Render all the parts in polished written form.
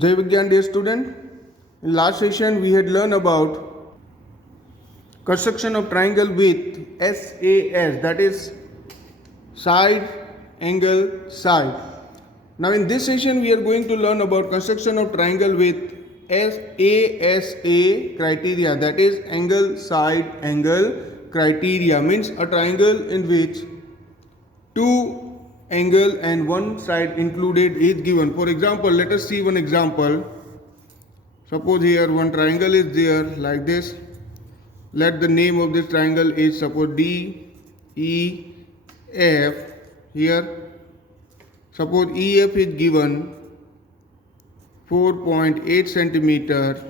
Jai Vigyan, dear student. In last session, we had learned about construction of triangle with SAS, that is side, angle, side. Now, in this session, we are going to learn about construction of triangle with ASA criteria, that is angle, side, angle criteria. Means a triangle in which two angle and one side included is given. For example, let us see one example. Suppose here one triangle is there like this. Let the name of this triangle is suppose D, E, F. Here suppose EF is given 4.8 centimeter.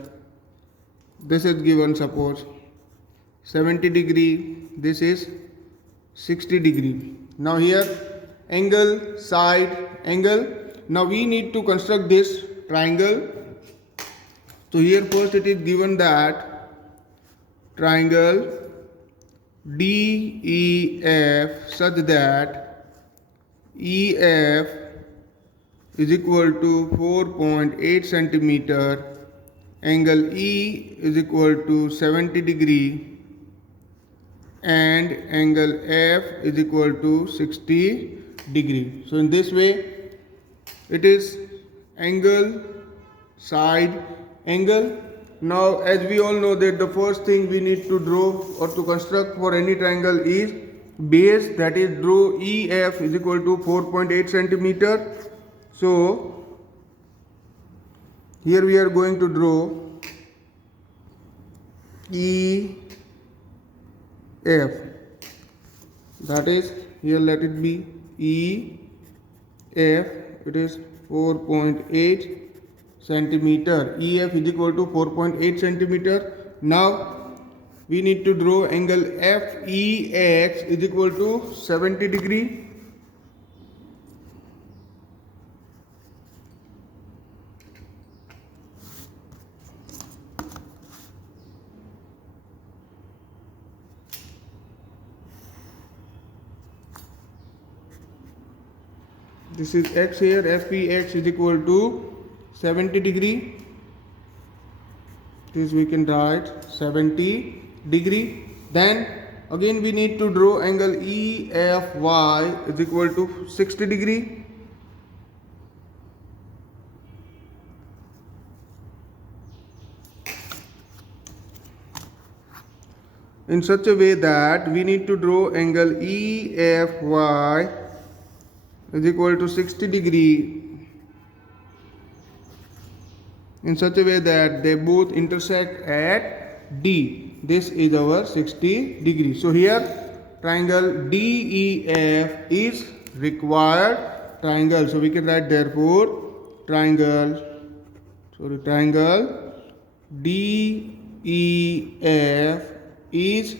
This is given suppose 70 degree. This is 60 degree. Now here angle, side, angle. Now we need to construct this triangle. So here first it is given that triangle DEF such that EF is equal to 4.8 centimeter, angle E is equal to 70 degree and angle F is equal to 60 degree. So in this way it is angle, side, angle. Now as we all know that the first thing we need to draw or to construct for any triangle is base, that is draw EF is equal to 4.8 centimeter. So here we are going to draw EF, that is here let it be EF, it is 4.8 centimeter. EF is equal to 4.8 centimeter. Now we need to draw angle FEX is equal to 70 degree. This is X here, FEX is equal to 70 degree. This we can write 70 degree. Then again we need to draw angle EFY is equal to 60 degree. In such a way that we need to draw angle EFY is equal to 60 degree in such a way that they both intersect at D. This is our 60 degree. So here triangle DEF is required triangle. So we can write therefore triangle DEF is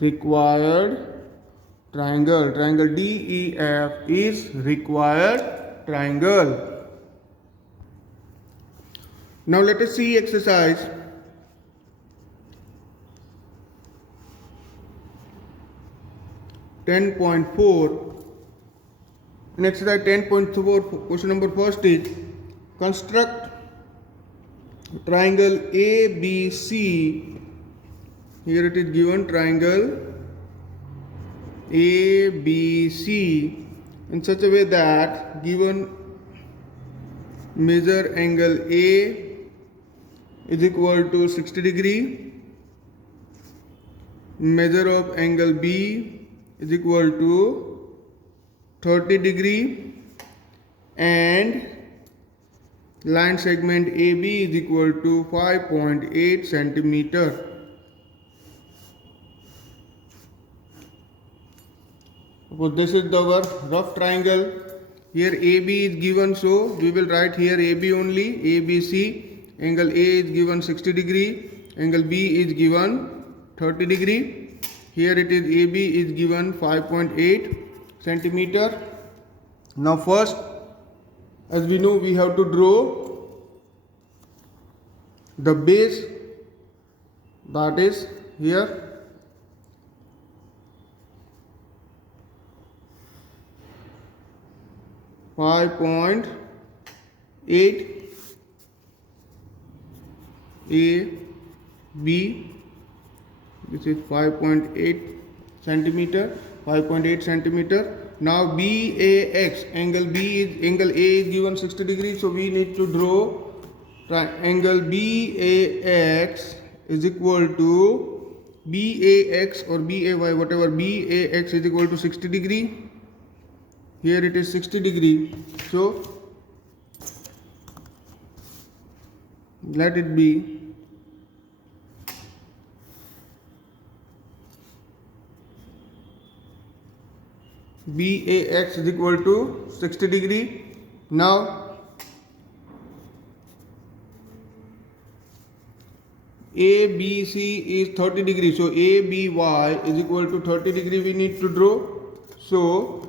required triangle. Triangle DEF is required triangle. Now let us see exercise 10.4. In exercise 10.4, question number first is construct triangle ABC. Here it is given triangle ABC in such a way that given measure angle A is equal to 60 degree, measure of angle B is equal to 30 degree and line segment AB is equal to 5.8 centimeter. So this is our rough triangle. Here AB is given, so we will write here AB only, ABC. Angle A is given 60 degree, angle B is given 30 degree. Here it is AB is given 5.8 centimeter. Now first, as we know, we have to draw the base, that is here 5.8 AB, this is 5.8 centimeter, 5.8 centimeter. Now BAX, angle A is given 60 degrees, so we need to draw triangle BAX is equal to BAX or BAY, whatever. BAX is equal to 60 degree. Here it is 60 degree, so let it be BAX is equal to 60 degree. Now ABC is 30 degree, so ABY is equal to 30 degree we need to draw. So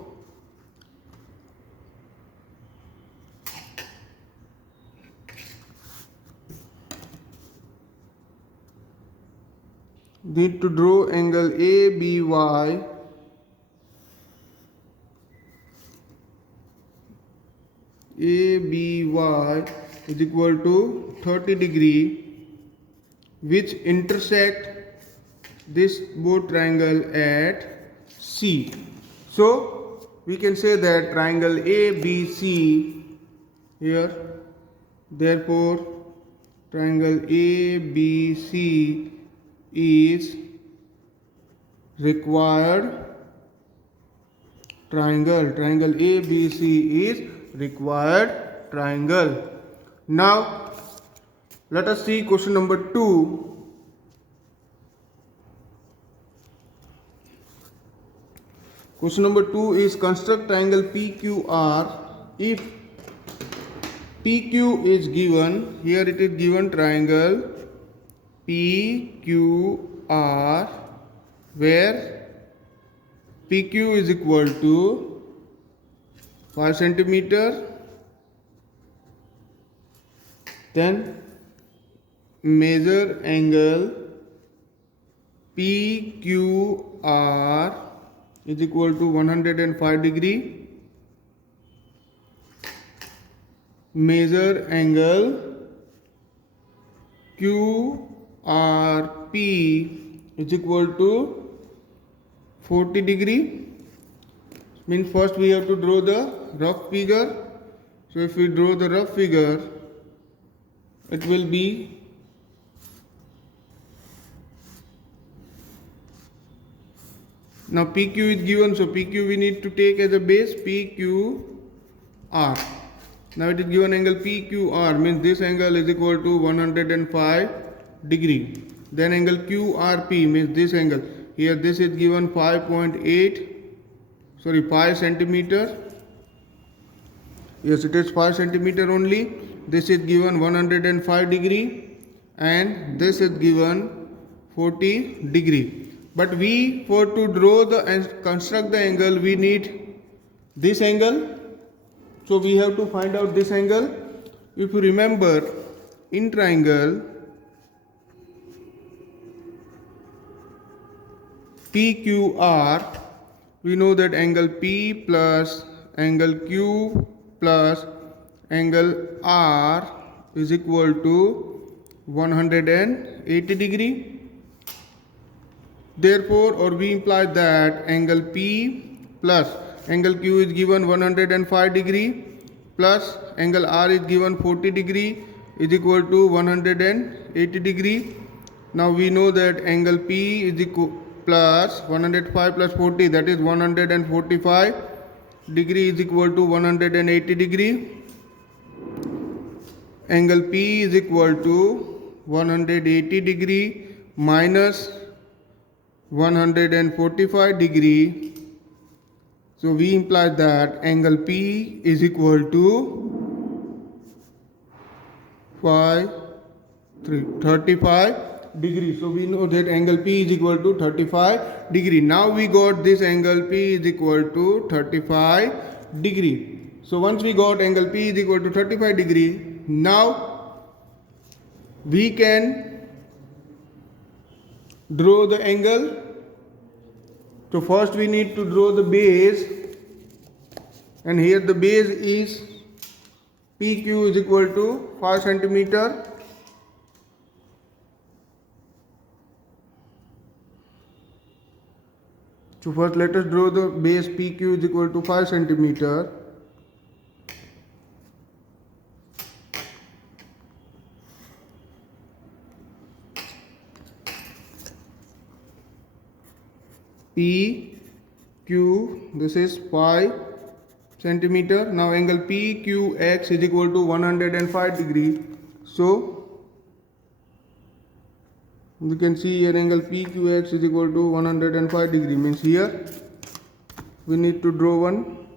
need to draw angle ABY is equal to 30 degree, which intersect this both triangle at C. So we can say that triangle ABC here, therefore triangle ABC is required triangle. Triangle ABC is required triangle. Now let us see question number 2. Question number 2 is construct triangle PQR. If PQ is given, here it is given triangle PQR, where PQ is equal to 5 centimeter, then measure angle PQR is equal to 105 degree. Measure angle QRP is equal to 40 degree. Means first we have to draw the rough figure. So if we draw the rough figure, it will be now PQ is given, so PQ we need to take as a base PQR. Now it is given angle PQR, means this angle is equal to 105 degree. Then angle QRP means this angle. Here this is given 5 centimeter. Yes, it is 5 centimeter only. This is given 105 degree and this is given 40 degree. But we, for to draw the and construct the angle, we need this angle. So we have to find out this angle. If you remember, in triangle PQR, we know that angle P plus angle Q plus angle R is equal to 180 degree. Therefore, or we imply that angle P plus angle Q is given 105 degree plus angle R is given 40 degree is equal to 180 degree. Now we know that angle P is equal plus 105 plus 40, that is 145 degree is equal to 180 degree. Angle P is equal to 180 degree minus 145 degree. So we imply that angle P is equal to 35 degree. So we know that angle P is equal to 35 degree. Now we got this angle P is equal to 35 degree. So once we got angle P is equal to 35 degree, now we can draw the angle. So first we need to draw the base, and here the base is PQ is equal to 5 centimeter. So first let us draw the base PQ is equal to 5 centimeter. PQ, this is 5 centimeter. Now angle PQX is equal to 105 degree. So you can see here angle PQX is equal to 105 degree, means here we need to draw one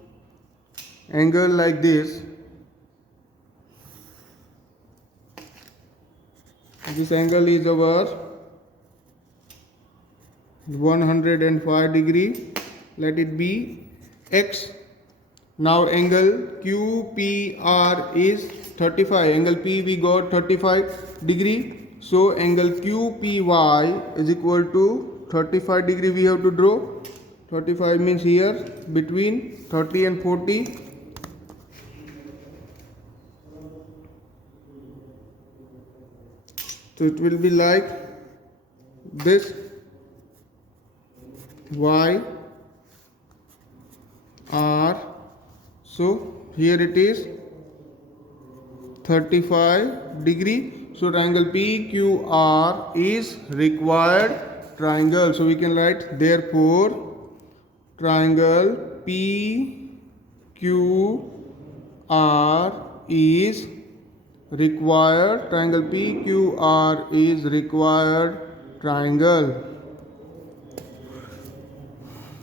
angle like this. This angle is our 105 degree, let it be X. Now angle QPR is 35, angle P we got 35 degree. So angle QPY is equal to 35 degree we have to draw. 35 means here between 30 and 40. So it will be like this. Y R, so here it is 35 degree. So triangle PQR is required triangle. So we can write therefore triangle PQR is required. Triangle PQR is required triangle.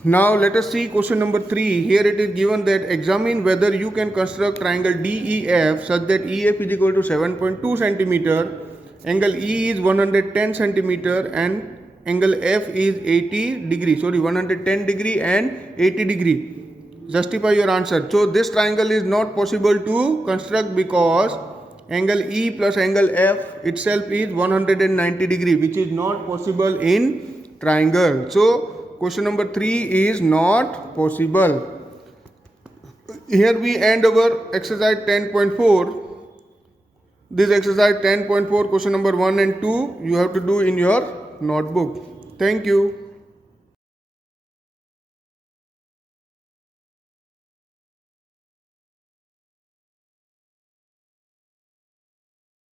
Now let us see question number 3. Here it is given that examine whether you can construct triangle DEF such that EF is equal to 7.2 centimeter, angle E is 110 centimeter and angle F is 80 degree. Sorry, 110 degree and 80 degree. Justify your answer. So this triangle is not possible to construct because angle E plus angle F itself is 190 degree, which is not possible in triangle. So question number 3 is not possible. Here we end our exercise 10.4. This exercise 10.4 question number 1 and 2 you have to do in your notebook. Thank you.